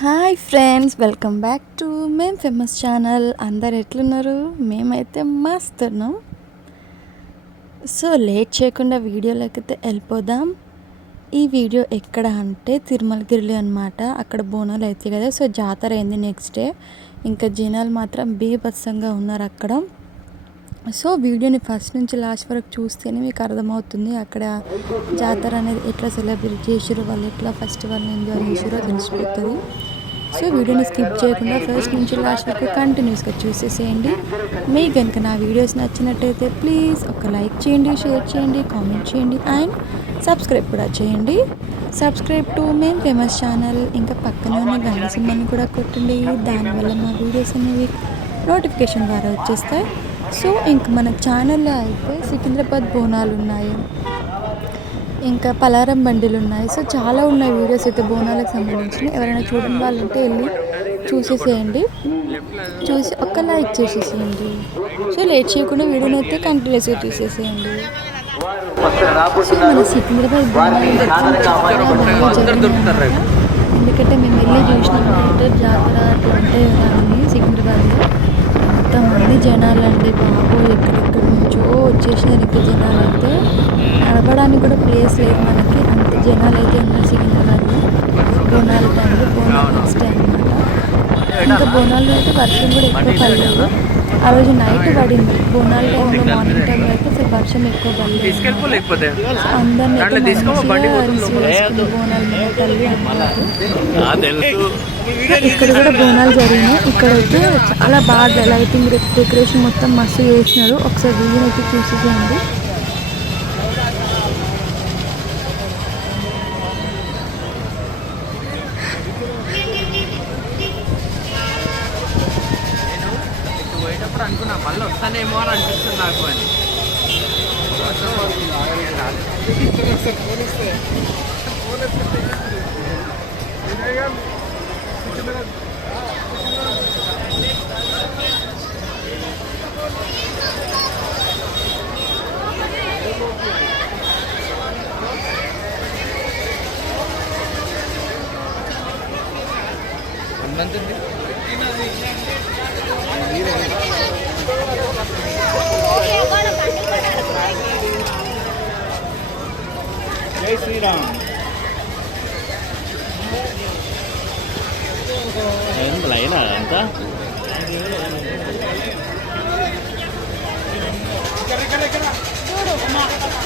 Hi friends welcome back to Mem famous channel. అందరు ఎట్లున్నారు? మేమైతే మస్త్ ఉన్నాం సో లేట్ చేయకుండా వీడియోలోకైతే వెళ్ళిపోదాం. ఈ వీడియో ఎక్కడ అంటే తిరుమలగిరిలో అనమాట అక్కడ బోనాలు అవుతాయి కదా సో జాతర అయింది నెక్స్ట్ డే ఇంకా జనాలు మాత్రం బీభత్సంగా ఉన్నారు అక్కడ. సో వీడియోని ఫస్ట్ నుంచి లాస్ట్ వరకు చూస్తేనే మీకు అర్థమవుతుంది అక్కడ జాతర అనేది ఎట్లా సెలబ్రేట్ చేసారో వాళ్ళు ఎట్లా ఫెస్టివల్ని ఎంజాయ్ చేసారో తెలిసిపోతుంది. సో వీడియోని స్కిప్ చేయకుండా ఫస్ట్ నుంచి లాస్ట్ వరకు కంటిన్యూస్గా చూసేసేయండి. మీకు కనుక నా వీడియోస్ నచ్చినట్టయితే ప్లీజ్ ఒక లైక్ చేయండి షేర్ చేయండి కామెంట్ చేయండి అండ్ సబ్స్క్రైబ్ కూడా చేయండి. Subscribe to Mem famous channel. ఇంకా పక్కనే ఉన్న గంట సింహాన్ని కూడా కొట్టండి. దానివల్ల మా వీడియోస్ అనేవి నోటిఫికేషన్ ద్వారా వచ్చేస్తాయి. సో ఇంక మన ఛానల్లో అయితే సికింద్రాబాద్ బోనాలు ఉన్నాయి ఇంకా పలారం బండిలు ఉన్నాయి సో చాలా ఉన్నాయి వీడియోస్ అయితే బోనాలకు సంబంధించి ఎవరైనా చూడని వాళ్ళు ఉంటే వెళ్ళి చూసేసేయండి. చూసి ఒక్క లైక్ చేసేసేయండి. సో లేట్ చేయకుండా వీడియోని అయితే కంటిన్యూస్గా చూసేసేయండి సో మన సికింద్రాబాద్ బోనాలు. ఎందుకంటే మేము వెళ్ళి చూసినాం అంటే జాతర అట్లా ఉంటాయి కదా అన్ని సికింద్రాబాద్లో. ఎంతమంది జనాలు అండి బాబు ఎక్కడెక్కడి నుంచో వచ్చేసినారు ఇక్కడ జనాలు అయితే నడపడానికి కూడా ప్లేస్ లేదు మనకి. అంత జనాలు అయితే ఉన్నారు సికింద్రాబాద్లో. బోనాల టైంలో బోనాలు నెక్స్ట్ టైం అనమాట ఇంకా బోనాల్లో అయితే వర్షం కూడా ఎక్కువ పడలేదు. ఆ రోజు నైట్ పడింది. బోనాల టైంలో మార్నింగ్ టైంలో అయితే అసలు వర్షం ఎక్కువ పడలేదు. లేకపోతే? అందరినీ బోనాలు మీద తల్లి ఇక్కడ కూడా బోనాలు జరిగినాయి. ఇక్కడ అయితే చాలా బాగా లైటింగ్ డెకరేషన్ మొత్తం మస్తు చేసినారు. ఒకసారి వీడియో అయితే చూసేసేయండి. పోయేటప్పుడు అనుకున్నా మళ్ళీ వస్తానేమో అని అనిపిస్తుంది నాకు అని mươi đồng em lấy là em có Kena kena kena. Duduk mak.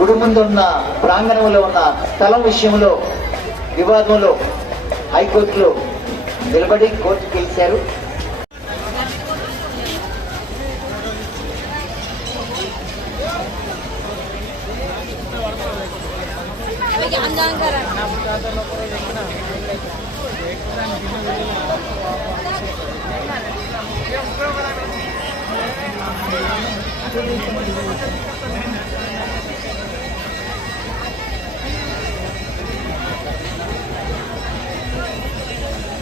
గుడి ముందు ఉన్న ప్రాంగణంలో ఉన్న స్థలం విషయంలో వివాదంలో హైకోర్టులో నిలబడి కోర్టు పిలిచారు Thank you. Thank you.